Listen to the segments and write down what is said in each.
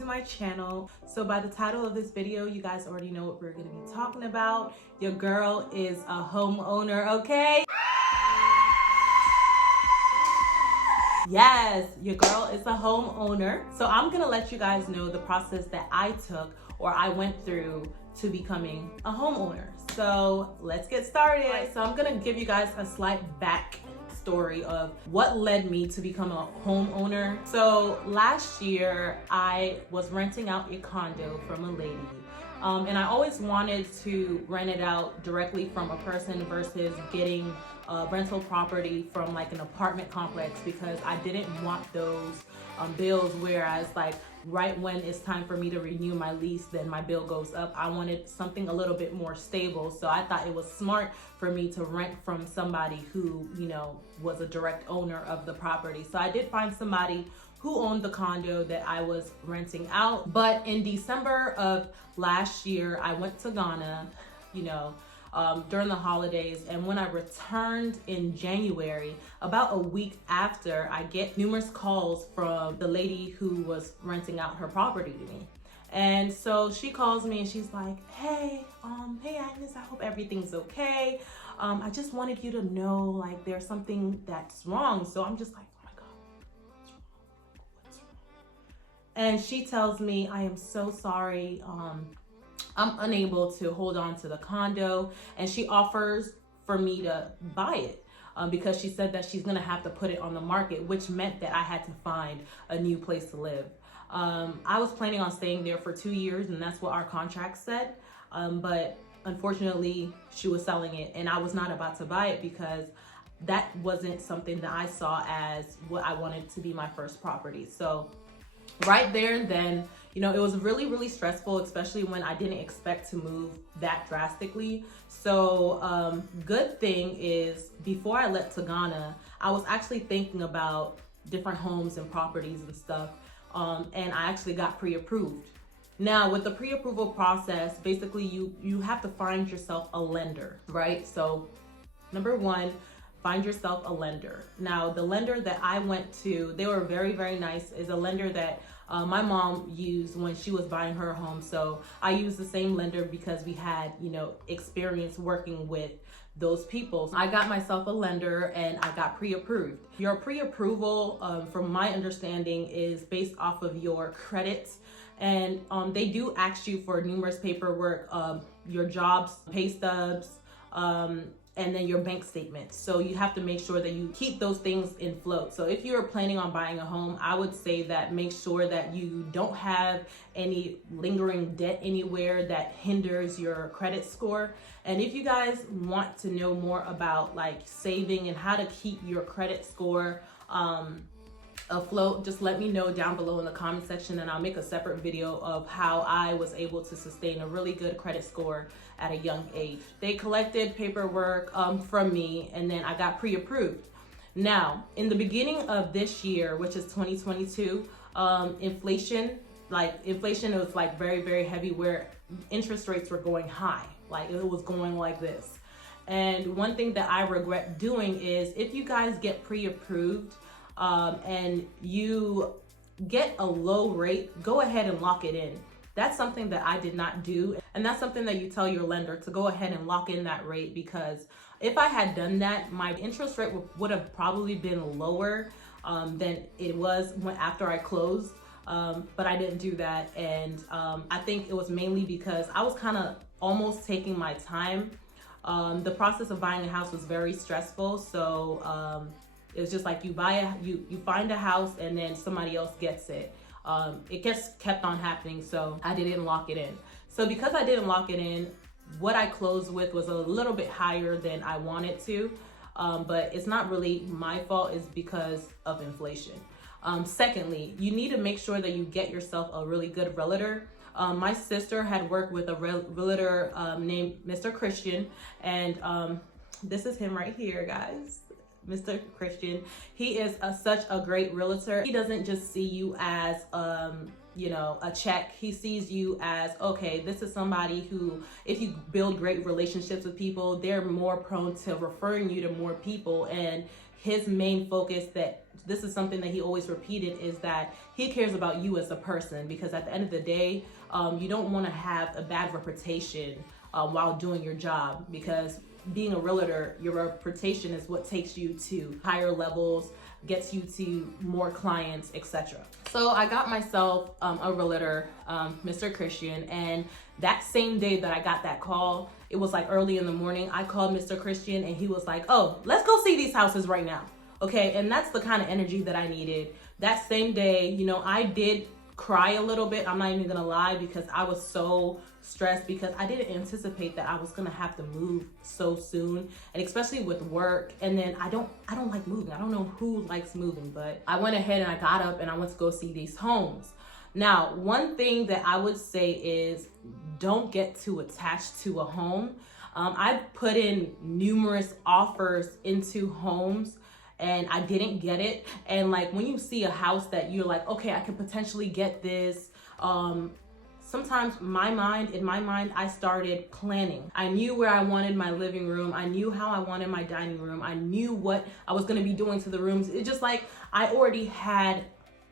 to my channel. So by the title of this video, you guys already know what we're gonna be talking about. Your girl is a homeowner, okay? Yes, your girl is a homeowner. So I'm gonna let you guys know the process that I took or I went through to becoming a homeowner. So let's get started. Right, so I'm gonna give you guys a slight backstory of what led me to become a homeowner. So last year I was renting out a condo from a lady. And I always wanted to rent it out directly from a person versus getting a rental property from like an apartment complex, because I didn't want those bills, whereas like right when it's time for me to renew my lease, then my bill goes up. I wanted something a little bit more stable. So I thought it was smart for me to rent from somebody who, you know, was a direct owner of the property. So I did find somebody who owned the condo that I was renting out. But in December of last year, I went to Ghana, you know, during the holidays. And when I returned in January, about a week after, I get numerous calls from the lady who was renting out her property to me. And so she calls me and she's like, hey Agnes, I hope everything's okay. I just wanted you to know, like, there's something that's wrong. So I'm just like, and she tells me, I am so sorry. I'm unable to hold on to the condo. And she offers for me to buy it because she said that she's gonna have to put it on the market, which meant that I had to find a new place to live. I was planning on staying there for 2 years, and that's what our contract said. But unfortunately, she was selling it, and I was not about to buy it because that wasn't something that I saw as what I wanted to be my first property. So right there and then, you know, it was really, really stressful, especially when I didn't expect to move that drastically. So good thing is, before I left to Ghana, I was actually thinking about different homes and properties and stuff. And I actually got pre-approved. Now with the pre-approval process, basically you have to find yourself a lender, right? So number one, find yourself a lender. Now, the lender that I went to, they were very, very nice, is a lender that my mom used when she was buying her home. So I used the same lender because we had, you know, experience working with those people. So I got myself a lender and I got pre-approved. Your pre-approval, from my understanding, is based off of your credits. And they do ask you for numerous paperwork, your jobs, pay stubs, and then your bank statements. So you have to make sure that you keep those things in float. So if you're planning on buying a home, I would say that make sure that you don't have any lingering debt anywhere that hinders your credit score. And if you guys want to know more about like saving and how to keep your credit score afloat, just let me know down below in the comment section, and I'll make a separate video of how I was able to sustain a really good credit score at a young age. They collected paperwork from me, and then I got pre-approved. Now, in the beginning of this year, which is 2022, inflation was like very, very heavy, where interest rates were going high. Like it was going like this. And one thing that I regret doing is, if you guys get pre-approved, and you get a low rate, go ahead and lock it in. That's something that I did not do. And that's something that you tell your lender to go ahead and lock in that rate, because if I had done that, my interest rate would have probably been lower than it was after I closed. But I didn't do that. And I think it was mainly because I was kind of almost taking my time. The process of buying a house was very stressful. So it was just like you find a house and then somebody else gets it. It just kept on happening, so I didn't lock it in. So because I didn't lock it in, what I closed with was a little bit higher than I wanted to, but it's not really my fault, it's because of inflation. Secondly, you need to make sure that you get yourself a really good realtor. My sister had worked with a realtor named Mr. Christian, and this is him right here, guys. Mr. Christian. He is such a great realtor. He doesn't just see you as you know, a check. He sees you as, okay, this is somebody who, if you build great relationships with people, they're more prone to referring you to more people. And his main focus, that this is something that he always repeated, is that he cares about you as a person, because at the end of the day, you don't want to have a bad reputation while doing your job, because being a realtor, your reputation is what takes you to higher levels, gets you to more clients, etc. So I got myself a realtor, Mr. Christian, and that same day that I got that call, it was like early in the morning, I called Mr. Christian and he was like, oh, let's go see these houses right now. Okay, and that's the kind of energy that I needed. That same day, you know, I did cry a little bit, I'm not even gonna lie, because I was so stressed, because I didn't anticipate that I was gonna have to move so soon, and especially with work. And then I don't like moving. I don't know who likes moving, but I went ahead and I got up and I went to go see these homes. Now, one thing that I would say is, don't get too attached to a home. I've put in numerous offers into homes and I didn't get it. And like, when you see a house that you're like, okay, I could potentially get this, sometimes in my mind, I started planning. I knew where I wanted my living room. I knew how I wanted my dining room. I knew what I was gonna be doing to the rooms. It's just like, I already had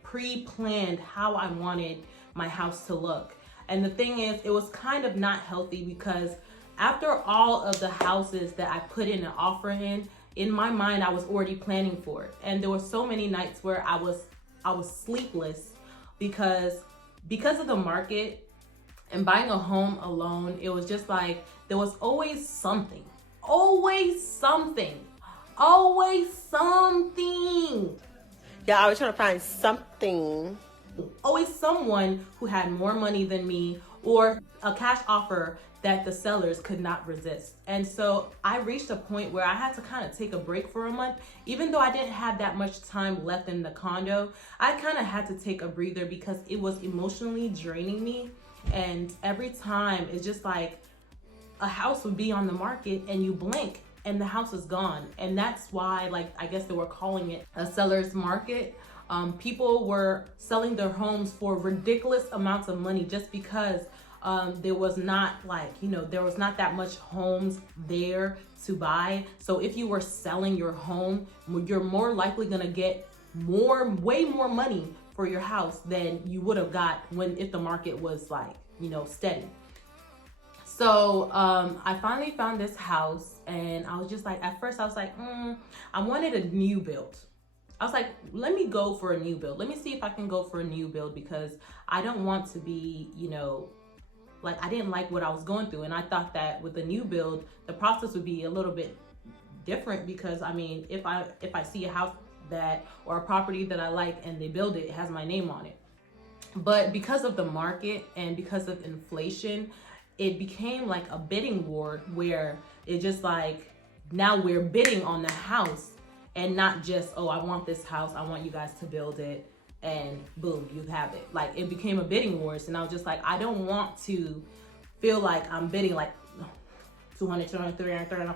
pre-planned how I wanted my house to look. And the thing is, it was kind of not healthy, because after all of the houses that I put in an offer in my mind, I was already planning for it. And there were so many nights where I was sleepless because of the market and buying a home alone. It was just like, there was always something, always something, always something. Yeah, I was trying to find something. Always someone who had more money than me, or a cash offer that the sellers could not resist. And so I reached a point where I had to kind of take a break for a month. Even though I didn't have that much time left in the condo, I kind of had to take a breather, because it was emotionally draining me. And every time, it's just like, a house would be on the market and you blink and the house is gone. And that's why, like, I guess they were calling it a seller's market. People were selling their homes for ridiculous amounts of money, just because there was not, like, you know, there was not that much homes there to buy. So if you were selling your home, you're more likely gonna get way more money for your house than you would have got if the market was, like, you know, steady. So I finally found this house, and I was just like, at first I was like, I wanted a new build. I was like, let me go for a new build. Let me see if I can go for a new build, because I don't want to be, you know, like, I didn't like what I was going through. And I thought that with a new build, the process would be a little bit different, because I mean, if I see a house or a property that I like and they build it, it has my name on it. But because of the market and because of inflation, it became like a bidding war, where it just like, now we're bidding on the house, and not just, oh, I want this house, I want you guys to build it, and boom, you have it. Like, it became a bidding war. And I was just like, I don't want to feel like I'm bidding like 200, 200, 300, 300,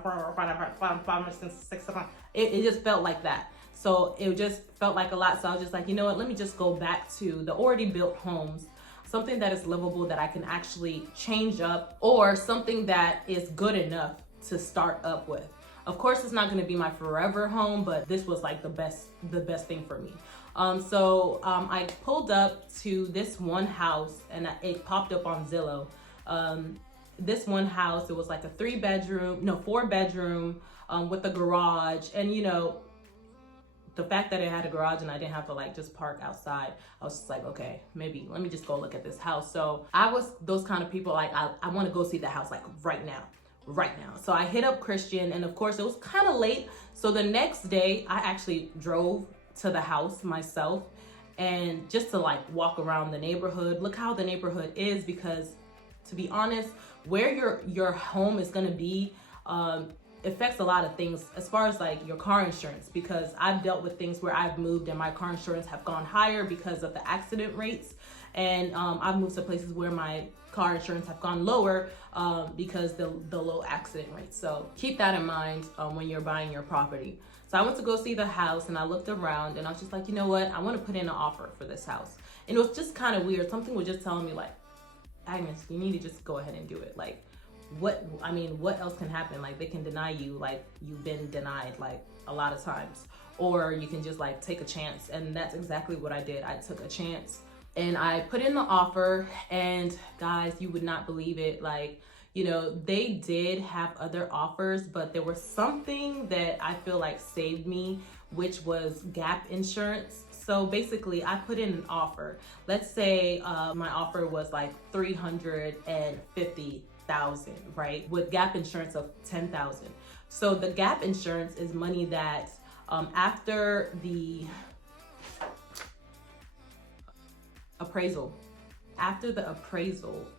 500, 600. It just felt like that. So it just felt like a lot. So I was just like, you know what, let me just go back to the already built homes, something that is livable, that I can actually change up, or something that is good enough to start up with. Of course, it's not going to be my forever home, but this was like the best thing for me. So I pulled up to this one house, and it popped up on Zillow. This one house, it was like a 4 bedroom with a garage. And you know, the fact that it had a garage and I didn't have to like just park outside, I was just like, okay, maybe let me just go look at this house. So I was those kind of people, like, I want to go see the house like right now. So I hit up Christian, and of course it was kind of late. So the next day I actually drove to the house myself, and just to like walk around the neighborhood, look how the neighborhood is, because to be honest, where your home is going to be affects a lot of things as far as like your car insurance, because I've dealt with things where I've moved and my car insurance have gone higher because of the accident rates, and I've moved to places where my car insurance have gone lower because the low accident rates. So keep that in mind when you're buying your property. So I went to go see the house, and I looked around, and I was just like, you know what, I want to put in an offer for this house. And it was just kind of weird. Something was just telling me like, Agnes, you need to just go ahead and do it. Like, what else can happen? Like, they can deny you, like you've been denied like a lot of times, or you can just like take a chance. And that's exactly what I did. I took a chance and I put in the offer, and guys, you would not believe it. Like, they did have other offers, but there was something that I feel like saved me, which was gap insurance. So basically, I put in an offer. Let's say my offer was like $350,000, right? With gap insurance of $10,000. So the gap insurance is money that after the appraisal,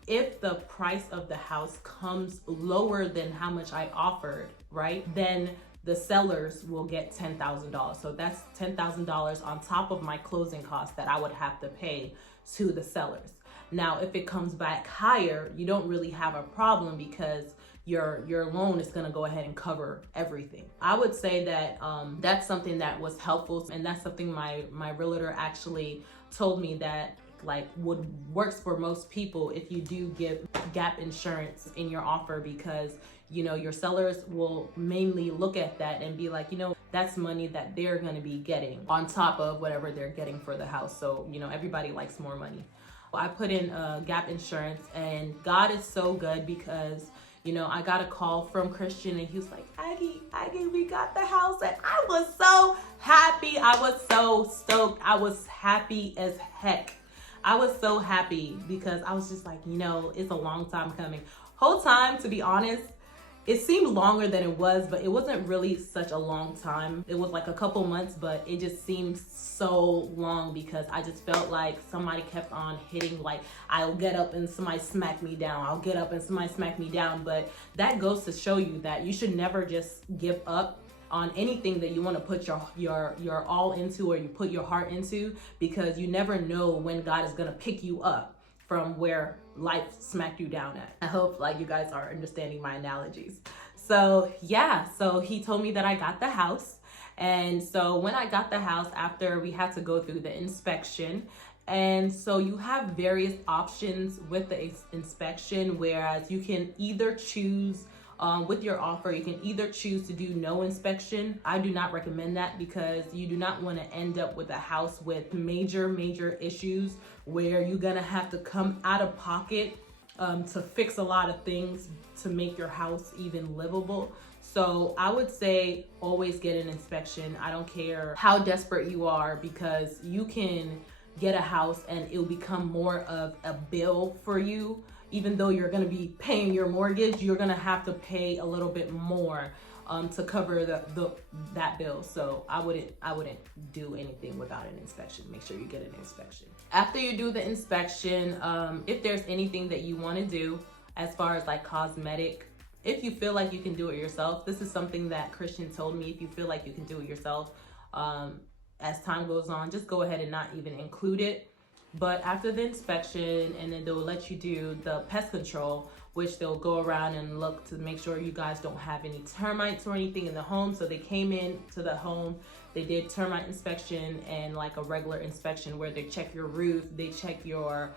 if the price of the house comes lower than how much I offered, right, then the sellers will get $10,000. So that's $10,000 on top of my closing costs that I would have to pay to the sellers. Now, if it comes back higher, you don't really have a problem because your loan is going to go ahead and cover everything. I would say that that's something that was helpful, and that's something my realtor actually told me that like works for most people if you do give gap insurance in your offer, because your sellers will mainly look at that and be like, that's money that they're going to be getting on top of whatever they're getting for the house. So everybody likes more money. I put in gap insurance, and God is so good because I got a call from Christian, and he was like, Aggie, we got the house. And I was so happy. I was so stoked. I was happy as heck. I was so happy because I was just like, it's a long time coming. Whole time, to be honest, it seemed longer than it was, but it wasn't really such a long time. It was like a couple months, but it just seemed so long because I just felt like somebody kept on hitting, like I'll get up and somebody smack me down. I'll get up and somebody smack me down. But that goes to show you that you should never just give up on anything that you want to put your all into, or you put your heart into, because you never know when God is going to pick you up from where life smacked you down at. I hope like you guys are understanding my analogies. So yeah, so he told me that I got the house. And so when I got the house, after we had to go through the inspection, and so you have various options with the inspection, whereas you can either choose with your offer, you can either choose to do no inspection. I do not recommend that because you do not want to end up with a house with major issues where you're gonna have to come out of pocket to fix a lot of things to make your house even livable. So I would say always get an inspection. I don't care how desperate you are, because you can get a house and it'll become more of a bill for you. Even though you're going to be paying your mortgage, you're going to have to pay a little bit more to cover that bill. So I wouldn't do anything without an inspection. Make sure you get an inspection. After you do the inspection, if there's anything that you want to do as far as like cosmetic, if you feel like you can do it yourself, this is something that Christian told me. If you feel like you can do it yourself, as time goes on, just go ahead and not even include it. But after the inspection, and then they'll let you do the pest control, which they'll go around and look to make sure you guys don't have any termites or anything in the home. So they came in to the home, they did termite inspection and like a regular inspection where they check your roof, they check your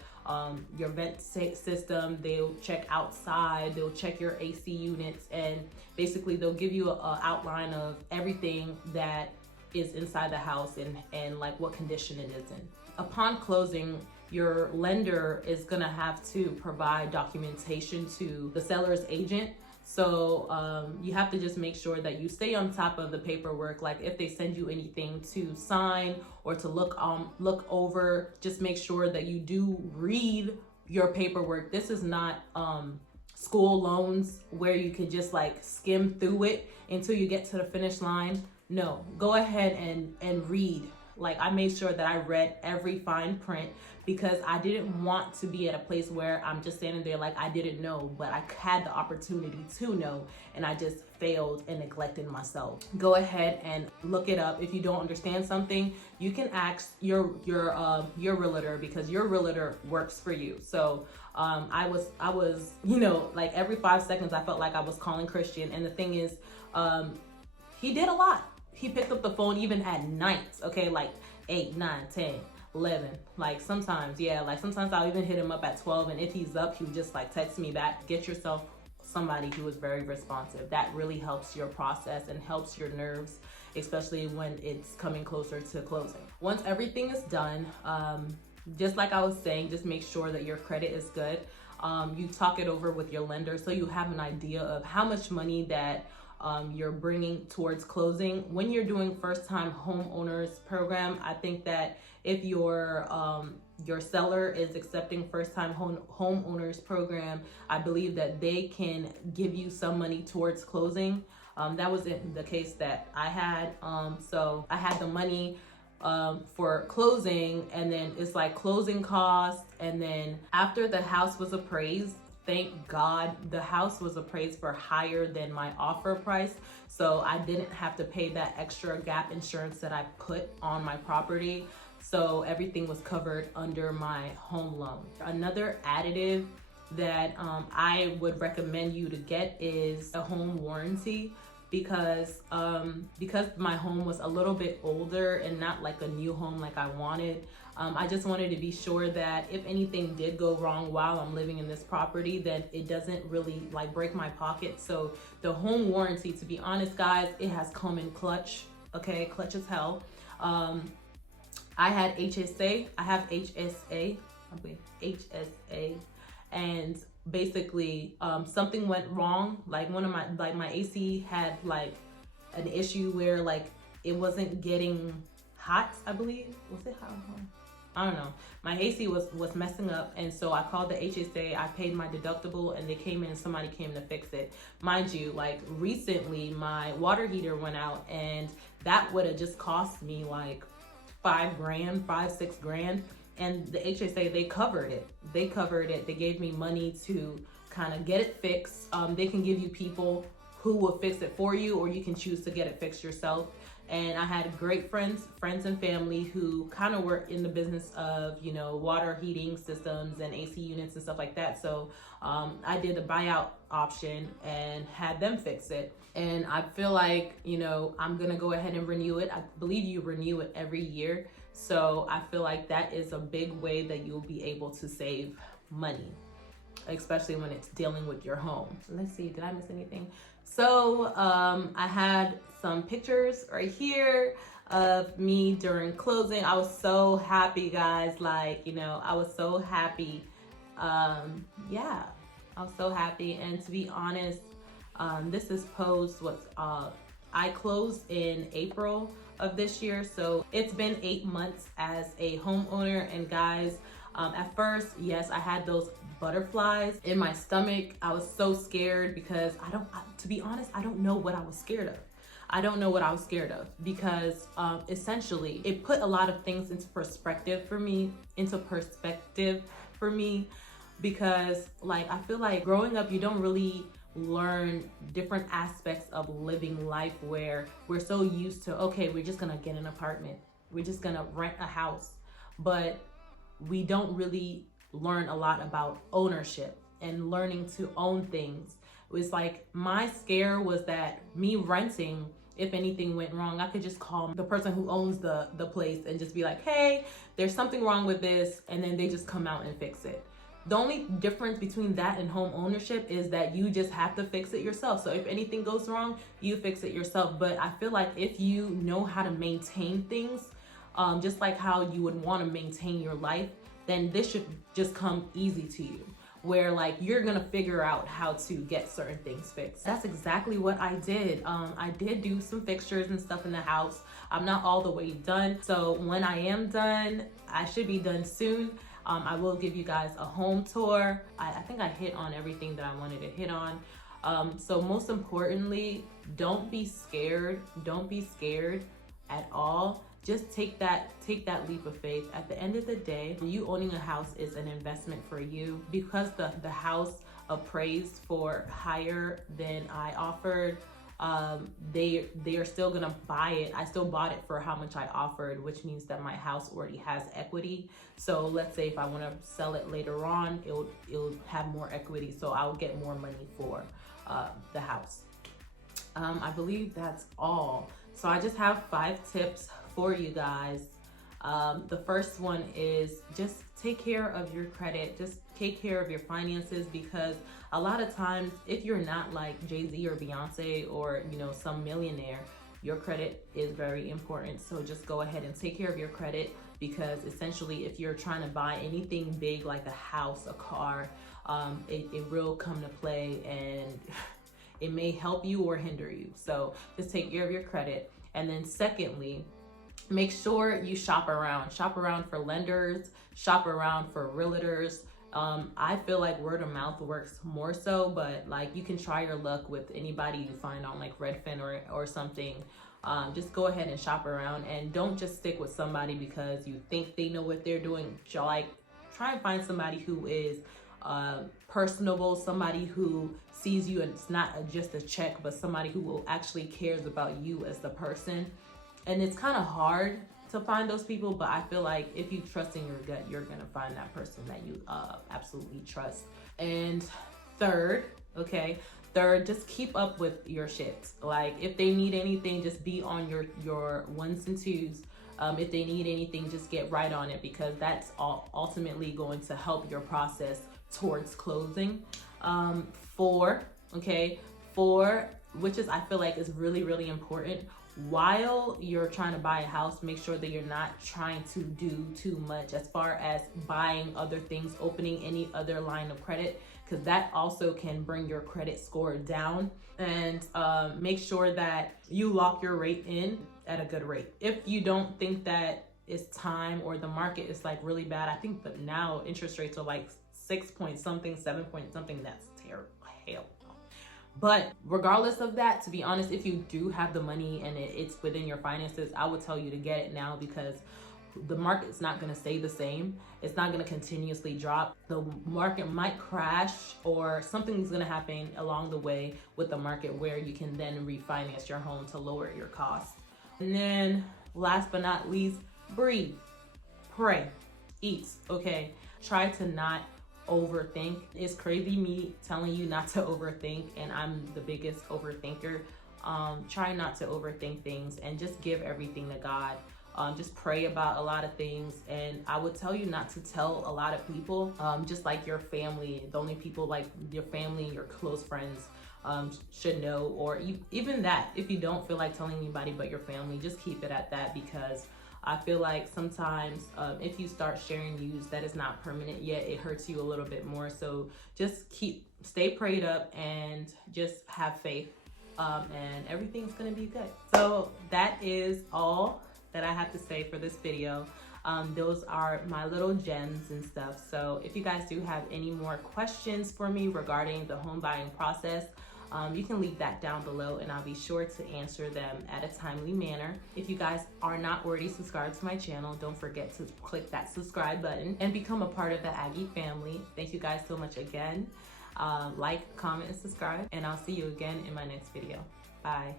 vent system, they'll check outside, they'll check your AC units, and basically they'll give you an outline of everything that is inside the house and like what condition it is in. Upon closing, your lender is gonna have to provide documentation to the seller's agent. So you have to just make sure that you stay on top of the paperwork. Like if they send you anything to sign or to look over, just make sure that you do read your paperwork. This is not school loans where you can just like skim through it until you get to the finish line. No, go ahead and read. Like I made sure that I read every fine print, because I didn't want to be at a place where I'm just standing there like I didn't know, but I had the opportunity to know and I just failed and neglected myself. Go ahead and look it up. If you don't understand something, you can ask your realtor, because your realtor works for you. So I was, like every 5 seconds I felt like I was calling Christian. And the thing is, he did a lot. He picked up the phone even at night, okay, like 8, 9, 10, 11. Like sometimes I'll even hit him up at 12, and if he's up, he'll just like text me back, get yourself somebody who is very responsive. That really helps your process and helps your nerves, especially when it's coming closer to closing. Once everything is done, just like I was saying, just make sure that your credit is good. You talk it over with your lender so you have an idea of how much money that you're bringing towards closing. When you're doing first-time homeowners program, I think that if your seller is accepting first-time homeowners program, I believe that they can give you some money towards closing. That wasn't the case that I had. So I had the money for closing, and then it's like closing costs, and then after the house was appraised, thank God the house was appraised for higher than my offer price, so I didn't have to pay that extra gap insurance that I put on my property. So everything was covered under my home loan. Another additive that I would recommend you to get is a home warranty, because my home was a little bit older and not like a new home like I wanted. I just wanted to be sure that if anything did go wrong while I'm living in this property, then it doesn't really like break my pocket. So the home warranty, to be honest guys, it has come in clutch, okay, clutch as hell. I had HSA, I have HSA, and basically something went wrong. Like one of my AC had like an issue where like it wasn't getting hot, I believe. Was it hot? I don't know. My AC was messing up, and so I called the HSA. I paid my deductible, and they came in and somebody came to fix it. Mind you, like recently my water heater went out, and that would have just cost me like $5,000, $6,000. And the HSA, they covered it. They gave me money to kind of get it fixed. They can give you people who will fix it for you, or you can choose to get it fixed yourself. And I had great friends and family who kind of were in the business of, you know, water heating systems and AC units and stuff like that. So I did a buyout option and had them fix it. And I feel like, you know, I'm gonna go ahead and renew it. I believe you renew it every year. So I feel like that is a big way that you'll be able to save money, especially when it's dealing with your home. Let's see, did I miss anything? So I had some pictures right here of me during closing. I was so happy, guys. Like, you know, I was so happy. Yeah, I was so happy. And to be honest, this is posed I closed in April of this year, so it's been 8 months as a homeowner. And guys, at first, yes, I had those butterflies in my stomach. I was so scared because to be honest, I don't know what I was scared of. I don't know what I was scared of because essentially it put a lot of things into perspective for me, because like I feel like growing up, you don't really learn different aspects of living life where we're so used to, okay, we're just gonna get an apartment, we're just gonna rent a house, but we don't really learn a lot about ownership and learning to own things. It was like my scare was that me renting, if anything went wrong, I could just call the person who owns the place and just be like, hey, there's something wrong with this, and then they just come out and fix it. The only difference between that and home ownership is that you just have to fix it yourself. So if anything goes wrong, you fix it yourself. But I feel like if you know how to maintain things, just like how you would want to maintain your life, then this should just come easy to you, where like you're gonna figure out how to get certain things fixed. That's exactly what I did. I did do some fixtures and stuff in the house. I'm not all the way done. So when I am done, I should be done soon. I will give you guys a home tour. I think I hit on everything that I wanted to hit on. So most importantly, don't be scared. Don't be scared at all. Just take that leap of faith. At the end of the day, you owning a house is an investment for you. Because the house appraised for higher than I offered, they are still gonna buy it. I still bought it for how much I offered, which means that my house already has equity. So let's say if I want to sell it later on, it'll have more equity, so I'll get more money for the house. I believe that's all. So I just have 5 tips for you guys. The first one is just take care of your credit. Just take care of your finances, because a lot of times if you're not like Jay-Z or Beyonce or, you know, some millionaire, your credit is very important. So just go ahead and take care of your credit, because essentially if you're trying to buy anything big like a house, a car, it will come to play, and it may help you or hinder you. So just take care of your credit. And then secondly, make sure you shop around for lenders, shop around for realtors. I feel like word of mouth works more so, but like you can try your luck with anybody you find on like Redfin or something. Just go ahead and shop around, and don't just stick with somebody because you think they know what they're doing. Like, try and find somebody who is personable, somebody who sees you and it's not just a check, but somebody who will actually cares about you as the person. And it's kind of hard to find those people, but I feel like if you trust in your gut, you're gonna find that person that you absolutely trust. And third, just keep up with your shit. Like, if they need anything, just be on your ones and twos. If they need anything, just get right on it, because that's ultimately going to help your process towards closing. Four, which is, I feel like, is really, really important. While you're trying to buy a house, make sure that you're not trying to do too much as far as buying other things, opening any other line of credit, because that also can bring your credit score down. And make sure that you lock your rate in at a good rate. If you don't think that it's time, or the market is like really bad, I think that now interest rates are like 6 point something, 7 point something. That's terrible. Hell. But regardless of that, to be honest, if you do have the money and it's within your finances, I would tell you to get it now, because the market's not going to stay the same. It's not going to continuously drop. The market might crash, or something's going to happen along the way with the market where you can then refinance your home to lower your costs. And then last but not least, breathe, pray, eat, okay? Try to not overthink. It's crazy me telling you not to overthink, and I'm the biggest overthinker. Try not to overthink things and just give everything to God. Just pray about a lot of things, and I would tell you not to tell a lot of people, just like your family. The only people like your family and your close friends should know, or even that, if you don't feel like telling anybody but your family, just keep it at that, because I feel like sometimes if you start sharing news that is not permanent yet, it hurts you a little bit more. So just stay prayed up and just have faith, and everything's gonna be good. So that is all that I have to say for this video. Those are my little gems and stuff. So if you guys do have any more questions for me regarding the home buying process, you can leave that down below, and I'll be sure to answer them at a timely manner. If you guys are not already subscribed to my channel, don't forget to click that subscribe button and become a part of the Aggie family. Thank you guys so much again. Like, comment, and subscribe, and I'll see you again in my next video. Bye.